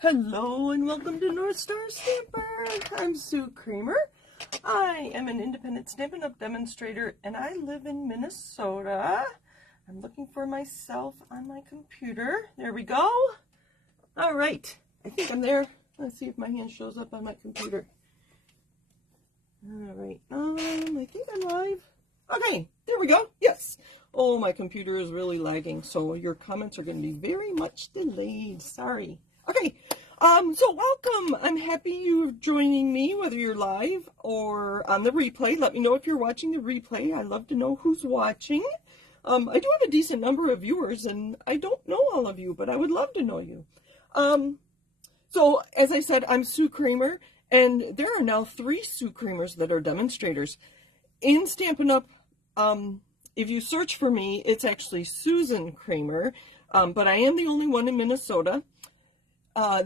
Hello and welcome to North Star Stamper. I'm Sue Kramer. I am an independent Stampin' Up! Demonstrator and I live in Minnesota. I'm looking for myself on my computer. There we go. All right, I think I'm there. Let's see if my hand shows up on my computer. All right, I think I'm live. Okay, there we go. Yes. Oh, my computer is really lagging, so your comments are going to be very much delayed. Sorry. Okay, so welcome. I'm happy you're joining me, whether you're live or on the replay. Let me know if you're watching the replay. I love to know who's watching. I do have a decent number of viewers, and I don't know all of you, but I would love to know you. So, as I said, I'm Sue Kramer, and there are now 3 Sue Kramers that are demonstrators. In Stampin' Up!, if you search for me, it's actually Susan Kramer, but I am the only one in Minnesota.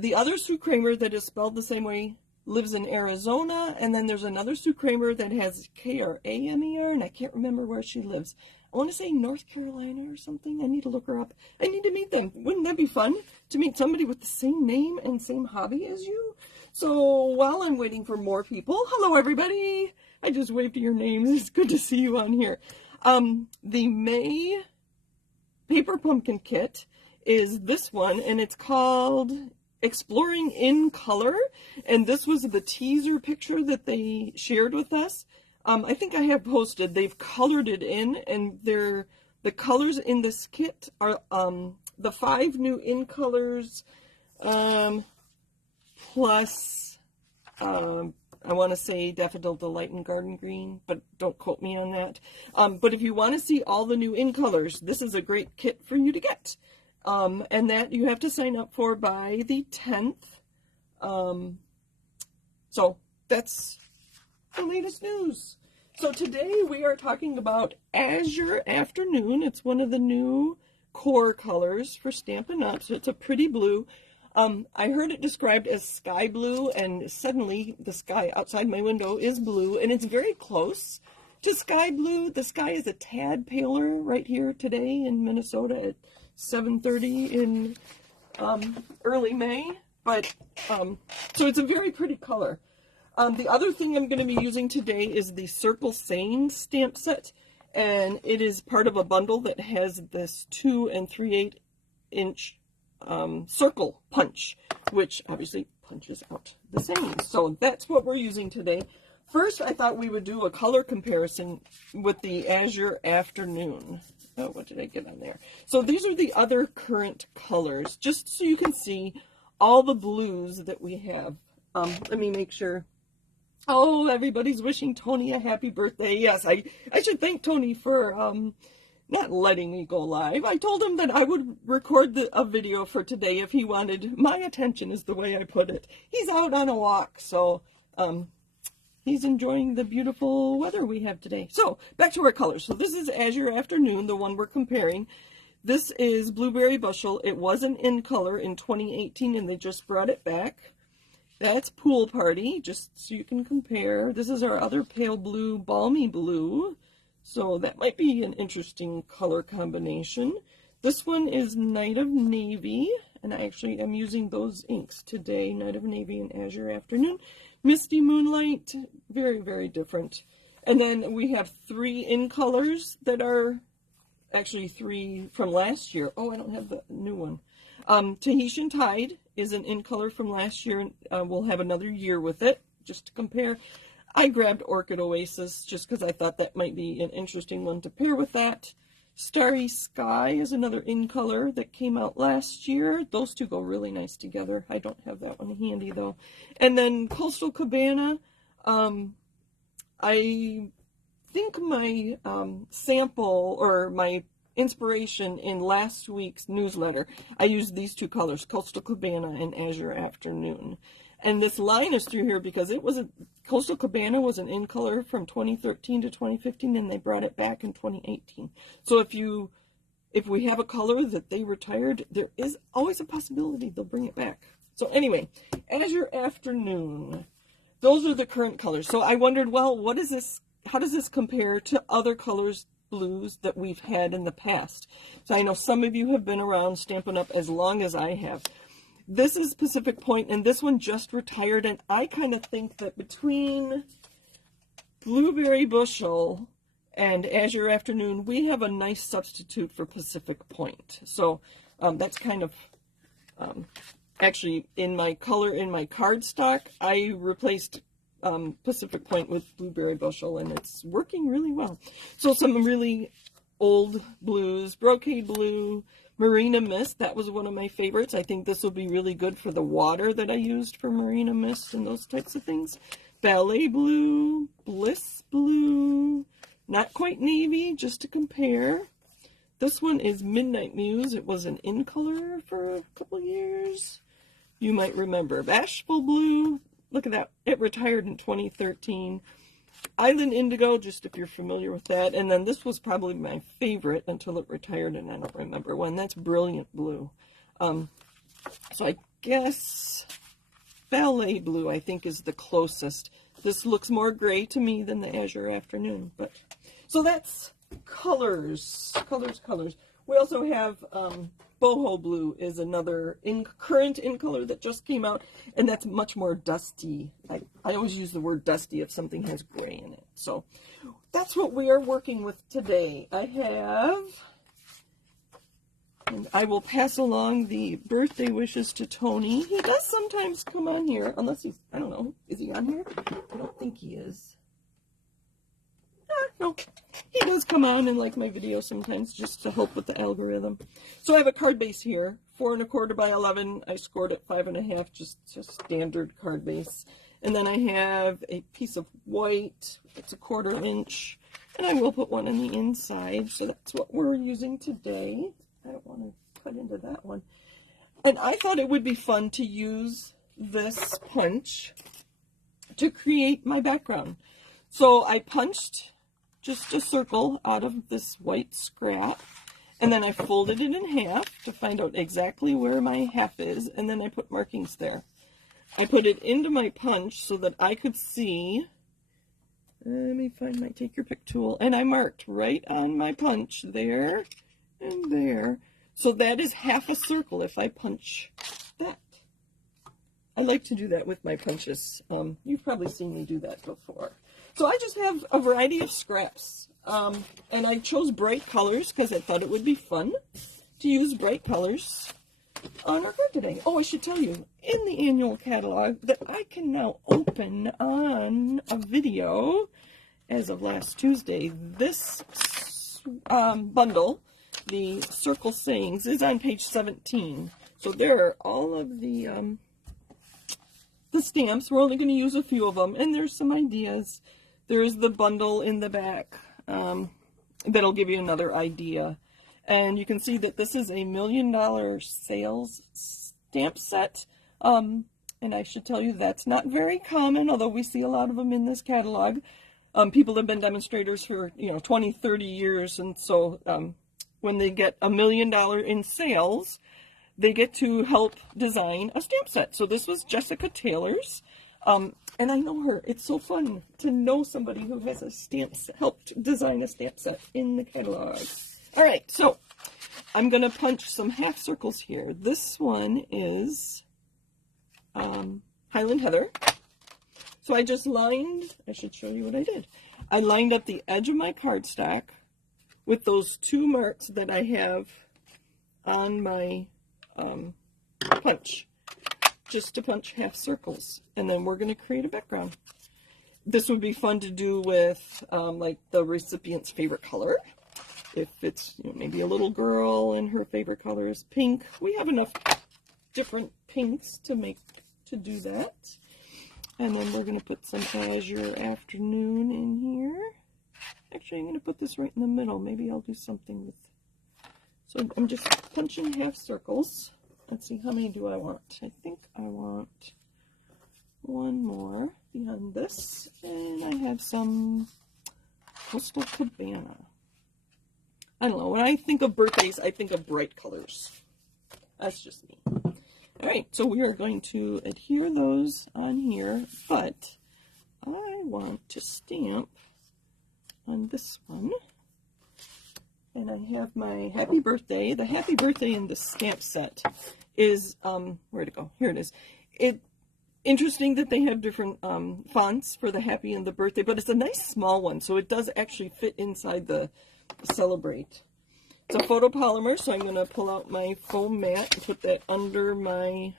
The other Sue Kramer that is spelled the same way lives in Arizona, and then there's another Sue Kramer that has K-R-A-M-E-R, and I can't remember where she lives. I want to say North Carolina or something. I need to look her up. I need to meet them. Wouldn't that be fun to meet somebody with the same name and same hobby as you? So while I'm waiting for more people, hello everybody. I just waved your names. It's good to see you on here. The May Paper Pumpkin Kit is this one, and it's called Exploring in Color, and this was the teaser picture that they shared with us. I think I have posted. They've colored it in, and the colors in this kit are the 5 new in colors plus I want to say Daffodil Delight and Garden Green, but don't quote me on that. But if you want to see all the new in colors, this is a great kit for you to get. And that you have to sign up for by the 10th. So that's the latest news. So today we are talking about Azure Afternoon. It's one of the new core colors for Stampin' Up! So it's a pretty blue. I heard it described as sky blue, and suddenly the sky outside my window is blue, and it's very close to sky blue. The sky is a tad paler right here today in Minnesota at 7:30 in early May, but so it's a very pretty color. The other thing I'm going to be using today is the Circle Saying stamp set, and it is part of a bundle that has this 2 3/8 inch circle punch, which obviously punches out the same. So that's what we're using today. First, I thought we would do a color comparison with the Azure Afternoon. Oh, what did I get on there? So these are the other current colors, just so you can see all the blues that we have. Let me make sure. Oh, everybody's wishing Tony a happy birthday. Yes, I should thank Tony for not letting me go live. I told him that I would record a video for today if he wanted my attention, is the way I put it. He's out on a walk, so he's enjoying the beautiful weather we have today. So, back to our colors. So this is Azure Afternoon, the one we're comparing. This is Blueberry Bushel. It wasn't in color in 2018, and they just brought it back. That's Pool Party, just so you can compare. This is our other pale blue, Balmy Blue. So that might be an interesting color combination. This one is Night of Navy, and I actually am using those inks today, Night of Navy and Azure Afternoon. Misty Moonlight, very, very different. And then we have 3 in colors that are actually 3 from last year. Oh, I don't have the new one. Tahitian Tide is an in color from last year, and we'll have another year with it, just to compare. I grabbed Orchid Oasis just because I thought that might be an interesting one to pair with that. Starry Sky is another in color that came out last year. Those two go really nice together. I don't have that one handy though. And then Coastal Cabana. I think my sample or my inspiration in last week's newsletter, I used these 2 colors, Coastal Cabana and Azure Afternoon. And this line is through here because it was Coastal Cabana was an in color from 2013 to 2015, and they brought it back in 2018. So if we have a color that they retired, there is always a possibility they'll bring it back. So anyway, Azure Afternoon. Those are the current colors. So I wondered, well, what is this? How does this compare to other colors, blues that we've had in the past? So I know some of you have been around Stampin' Up! As long as I have. This is Pacific Point, and this one just retired, and I kind of think that between Blueberry Bushel and Azure Afternoon, we have a nice substitute for Pacific Point. So that's kind of, actually, in my cardstock, I replaced Pacific Point with Blueberry Bushel, and it's working really well. So some really old blues, Brocade Blue, Marina Mist, that was one of my favorites. I think this will be really good for the water that I used for Marina Mist and those types of things. Ballet Blue, Bliss Blue, not quite navy, just to compare. This one is Midnight Muse. It was an in color for a couple years. You might remember. Bashful Blue, look at that. It retired in 2013. Island Indigo, just if you're familiar with that. And then this was probably my favorite until it retired, and I don't remember when. That's Brilliant Blue. So I guess Ballet Blue, I think, is the closest. This looks more gray to me than the Azure Afternoon. But so that's colors. Colors. We also have Boho Blue is another current in color that just came out, and that's much more dusty. I always use the word dusty if something has gray in it. So that's what we are working with today. I have, and I will pass along the birthday wishes to Tony. He does sometimes come on here, unless he's, I don't know, is he on here? I don't think he is. No, he does come on and like my videos sometimes just to help with the algorithm. So I have a card base here, 4 1/4 by 11. I scored at 5 1/2, just standard card base. And then I have a piece of white. It's a 1/4 inch, and I will put one on the inside. So that's what we're using today. I don't want to cut into that one. And I thought it would be fun to use this punch to create my background. So I punched just a circle out of this white scrap, and then I folded it in half to find out exactly where my half is, and then I put markings there. I put it into my punch so that I could see, let me find my take your pick tool, and I marked right on my punch there and there. So that is half a circle if I punch that. I like to do that with my punches. You've probably seen me do that before. So I just have a variety of scraps, and I chose bright colors because I thought it would be fun to use bright colors on our card today. Oh, I should tell you, in the annual catalog that I can now open on a video as of last Tuesday, this bundle, the Circle Sayings, is on page 17. So there are all of the stamps. We're only going to use a few of them, and there's some ideas. There is the bundle in the back that'll give you another idea. And you can see that this is a $1 million sales stamp set. And I should tell you that's not very common, although we see a lot of them in this catalog. People have been demonstrators for 20, 30 years, and so when they get $1 million in sales, they get to help design a stamp set. So this was Jessica Taylor's. And I know her. It's so fun to know somebody who has a stamp set, helped design a stamp set in the catalog. All right, so I'm going to punch some half circles here. This one is Highland Heather. So I just lined, I should show you what I did. I lined up the edge of my cardstock with those 2 marks that I have on my punch, just to punch half circles, and then we're going to create a background. This would be fun to do with like the recipient's favorite color. If it's maybe a little girl and her favorite color is pink, we have enough different pinks to do that. And then we're going to put some Azure Afternoon in here. Actually, I'm going to put this right in the middle. Maybe I'll do something with. So I'm just punching half circles. Let's see, how many do I want? I think I want 1 more beyond this. And I have some Coastal Cabana. I don't know. When I think of birthdays, I think of bright colors. That's just me. All right, so we are going to adhere those on here, but I want to stamp on this one. And I have my happy birthday. The happy birthday in the stamp set is, where'd it go? Here it is. Interesting that they have different fonts for the happy and the birthday, but it's a nice small one, so it does actually fit inside the Celebrate. It's a photopolymer, so I'm going to pull out my foam mat and put that under my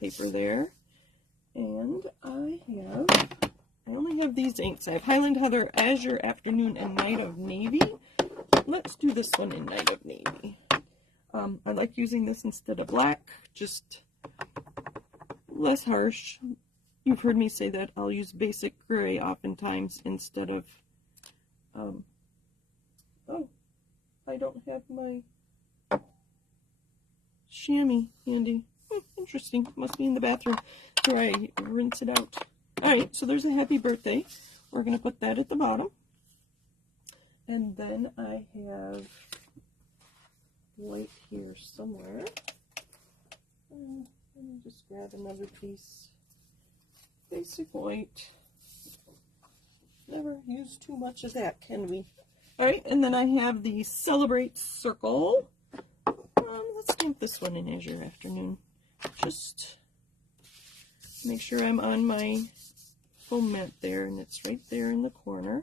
paper there. And I only have these inks. I have Highland Heather, Azure Afternoon, and Night of Navy. Let's do this one in Night of Navy. I like using this instead of black, just less harsh. You've heard me say that I'll use basic gray oftentimes instead of, oh, I don't have my chamois handy. Interesting, must be in the bathroom. Here, I rinse it out. Alright, so there's a happy birthday. We're going to put that at the bottom. And then I have white here somewhere. Let me just grab another piece. Basic white. Never use too much of that, can we? Alright, and then I have the Celebrate circle. Let's stamp this one in Azure Afternoon. Just make sure I'm on my foam mat there, and it's right there in the corner.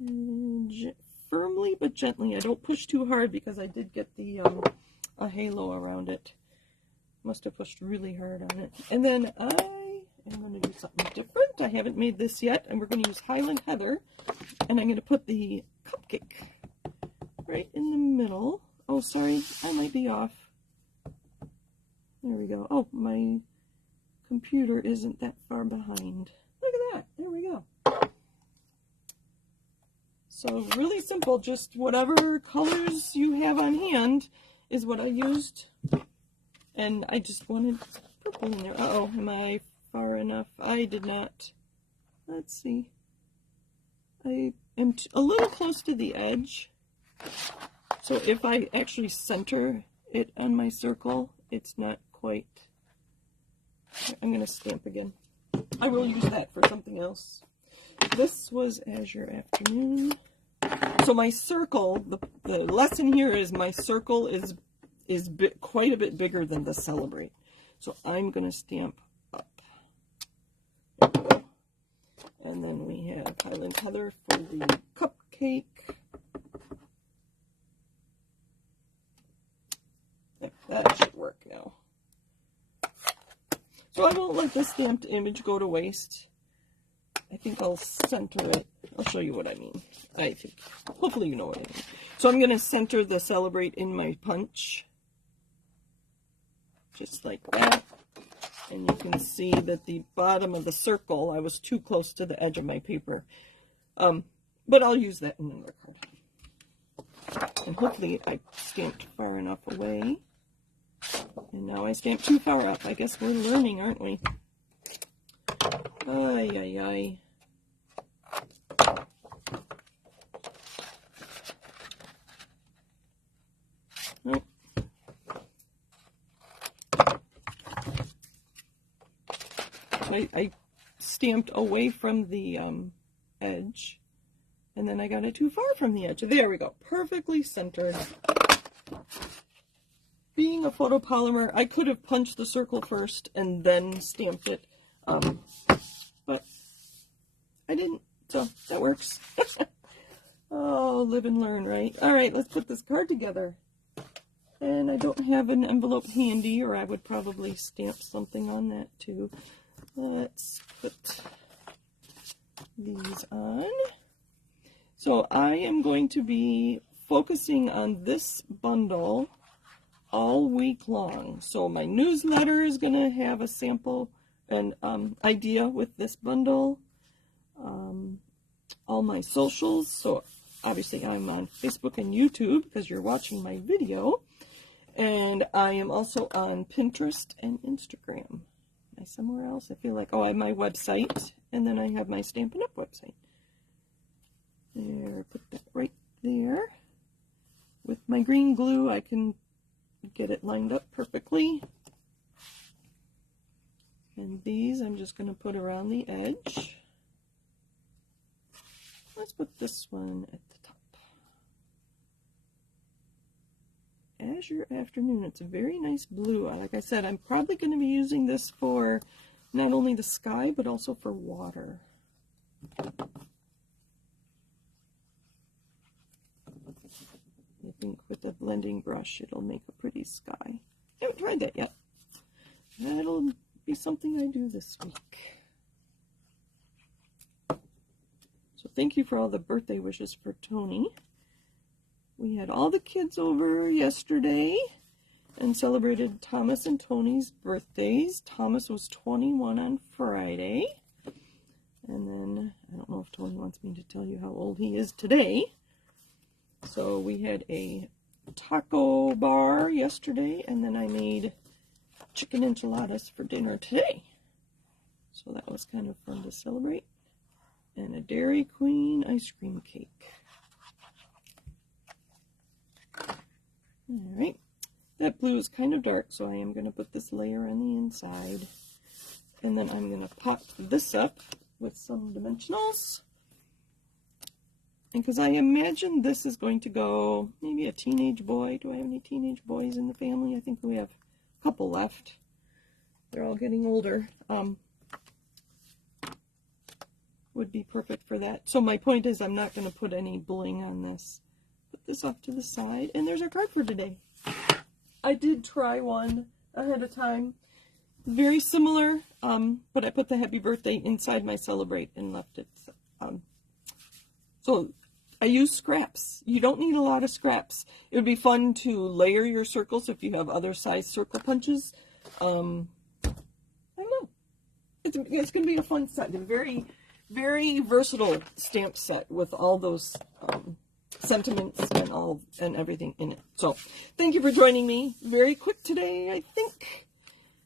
And firmly but gently. I don't push too hard because I did get the a halo around it. Must have pushed really hard on it. And then I am going to do something different. I haven't made this yet, and we're going to use Highland Heather, and I'm going to put the cupcake right in the middle. Oh, sorry, I might be off. There we go. Oh, my computer isn't that far behind. Look at that. There we go. So really simple, just whatever colors you have on hand is what I used. And I just wanted purple in there. Uh-oh, am I far enough? I did not. Let's see. I am a little close to the edge. So if I actually center it on my circle, it's not quite. I'm going to stamp again. I will use that for something else. This was Azure Afternoon. So my circle, the lesson here is my circle is quite a bit bigger than the Celebrate. So I'm going to stamp up. There we go. And then we have Highland Heather for the cupcake. Yep, that should work now. So I won't let the stamped image go to waste. I think I'll center it. I'll show you what I mean. I think. Hopefully you know what I mean. So I'm going to center the Celebrate in my punch. Just like that. And you can see that the bottom of the circle, I was too close to the edge of my paper. But I'll use that in another card. And hopefully I stamped far enough away. And now I stamped too far up. I guess we're learning, aren't we? Ay, ay, ay. Nope. I stamped away from the edge, and then I got it too far from the edge. There we go. Perfectly centered. Being a photopolymer, I could have punched the circle first and then stamped it. But I didn't, so that works. Oh, live and learn, right? All right, let's put this card together. And I don't have an envelope handy, or I would probably stamp something on that too. Let's put these on. So I am going to be focusing on this bundle all week long. So my newsletter is going to have a sample and idea with this bundle. All my socials, so obviously I'm on Facebook and YouTube because you're watching my video, and I am also on Pinterest and Instagram. Am I somewhere else? I feel like, oh, I have my website, and then I have my Stampin' Up! Website. There, put that right there. With my green glue, I can get it lined up perfectly. And these I'm just going to put around the edge. Let's put this one at the top. Azure Afternoon. It's a very nice blue. Like I said, I'm probably going to be using this for not only the sky, but also for water. I think with the blending brush, it'll make a pretty sky. I haven't tried that yet. That'll be something I do this week. So thank you for all the birthday wishes for Tony. We had all the kids over yesterday and celebrated Thomas and Tony's birthdays. Thomas was 21 on Friday. And then, I don't know if Tony wants me to tell you how old he is today. So we had a taco bar yesterday, and then I made chicken enchiladas for dinner today. So that was kind of fun to celebrate. And a Dairy Queen ice cream cake. Alright, that blue is kind of dark, so I am going to put this layer on the inside. And then I'm going to pop this up with some dimensionals. And because I imagine this is going to go maybe a teenage boy. Do I have any teenage boys in the family? I think we have a couple left. They're all getting older. Would be perfect for that. So my point is I'm not going to put any bling on this. Put this off to the side, and there's our card for today. I did try one ahead of time. Very similar, but I put the happy birthday inside my celebrate and left it. So I use scraps. You don't need a lot of scraps. It would be fun to layer your circles if you have other size circle punches. I don't know. It's going to be a fun set. A very, very versatile stamp set with all those sentiments and everything in it. So thank you for joining me. Very quick today, I think.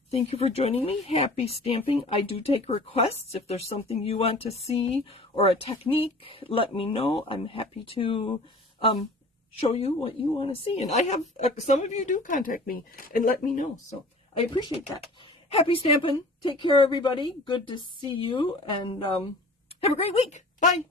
Thank you for joining me. Happy stamping. I do take requests. If there's something you want to see or a technique, let me know. I'm happy to show you what you want to see. And I have, some of you do contact me and let me know. So I appreciate that. Happy stamping. Take care, everybody. Good to see you. And have a great week. Bye.